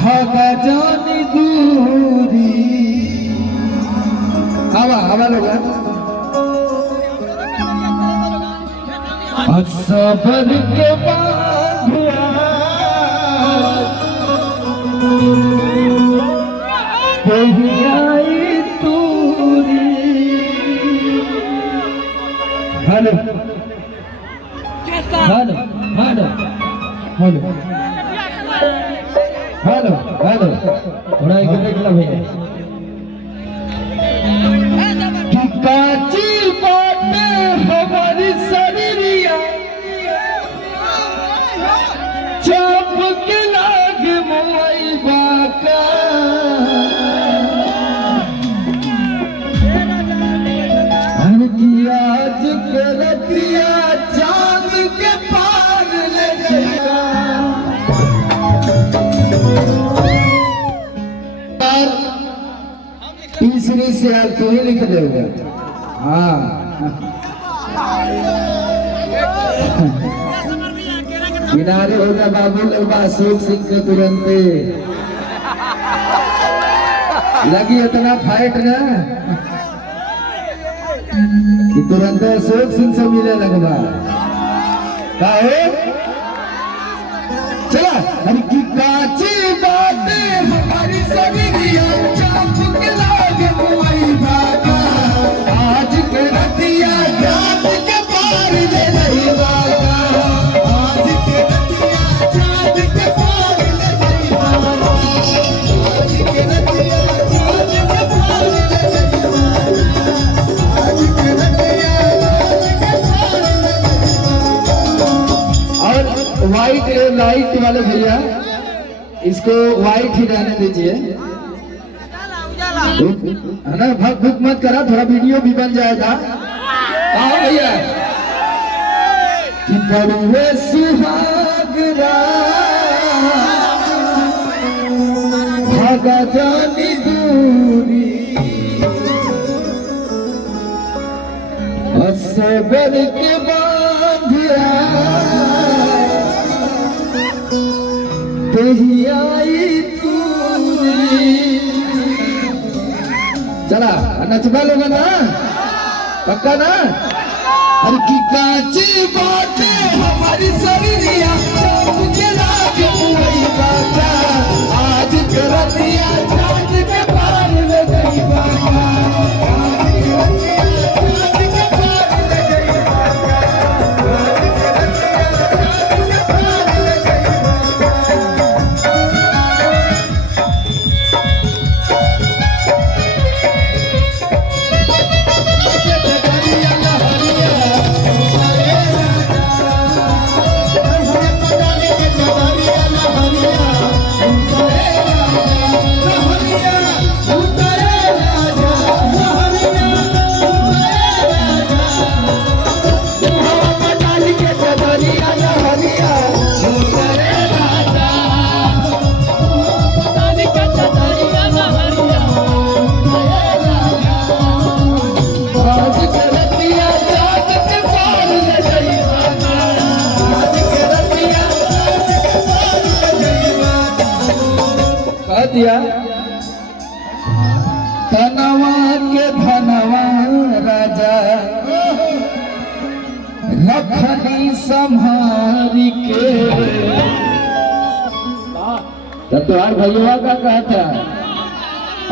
भागा जानी दूरी हवा हवा लोग सबर के बांधिया आई तूरी hello hello hello hello hello hello थोड़ा एक देख लो भैया कि काची बातें हमारी शरीरिया चाप के लाग मोई बाका हर की आज के रतिया चांद के पार ले गया तीसरी से यार तू ही लिख देगा हाँ किनारे हो जा बाबू लोग अशोक सिंह के तुरंत लगी इतना फाइट ना कि तुरंत अशोक सिंह से मिले लगवा का है चला अरे की काची बातें हमारी सभी चाप के लागे मुई बाबा आज के रतिया चांद के पार ले रही बाबा आज के रतिया चांद के पार ले रही बाबा आज के रतिया चांद के पार ले रही बाबा आज के रतिया चांद के पार ले रही बाबा। और व्हाइट लाइट वाले भैया इसको व्हाइट ही रहने दीजिए है ना भग भग मत करा थोड़ा वीडियो भी बन जाएगा आओ भैया कि बड़ुए सुहागरा भागा जानी दूरी असबर के बांधिया तेही आई तूरी चला नचबा लोग ना पक्का ना अरे की काची बातें हमारी शरीरिया चाप के लागे मुई बाबा आज के रतिया चांद के पार ले गई बाबा आज के रतिया चांद के पार ले गई बाबा आज के रतिया चांद के पार ले गई दिया तनवा के धनवा राजा रखनी संहारी के तुम्हार भैया का कहता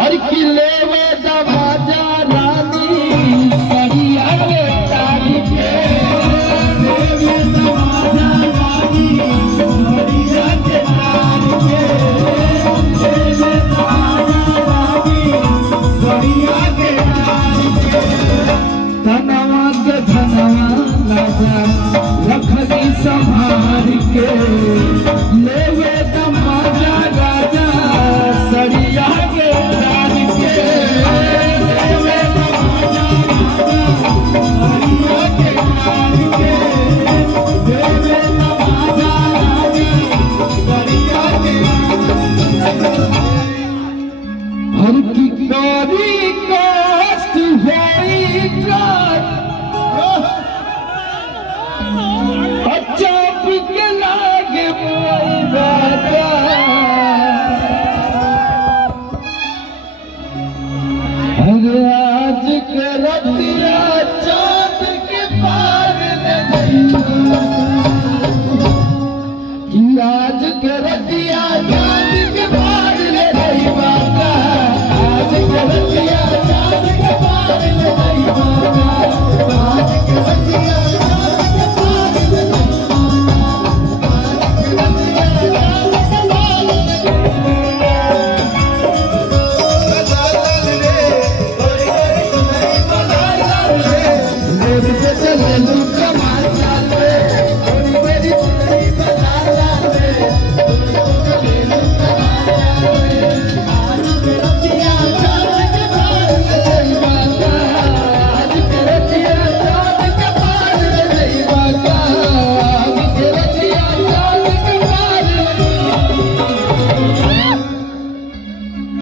हर किले में दबाजा रानी सरिया के तारी के सरिया के तारी के धनवा के धनवा राजा रखनी संभाल के लेवे दमाजा राजा सरिया के तार के लेवे दमाजा राजा सरिया के तार के लेवे दमाजा राजा सरिया के हर की कारी कष्ट होई ट्रक चाप के लागे मोई बाबा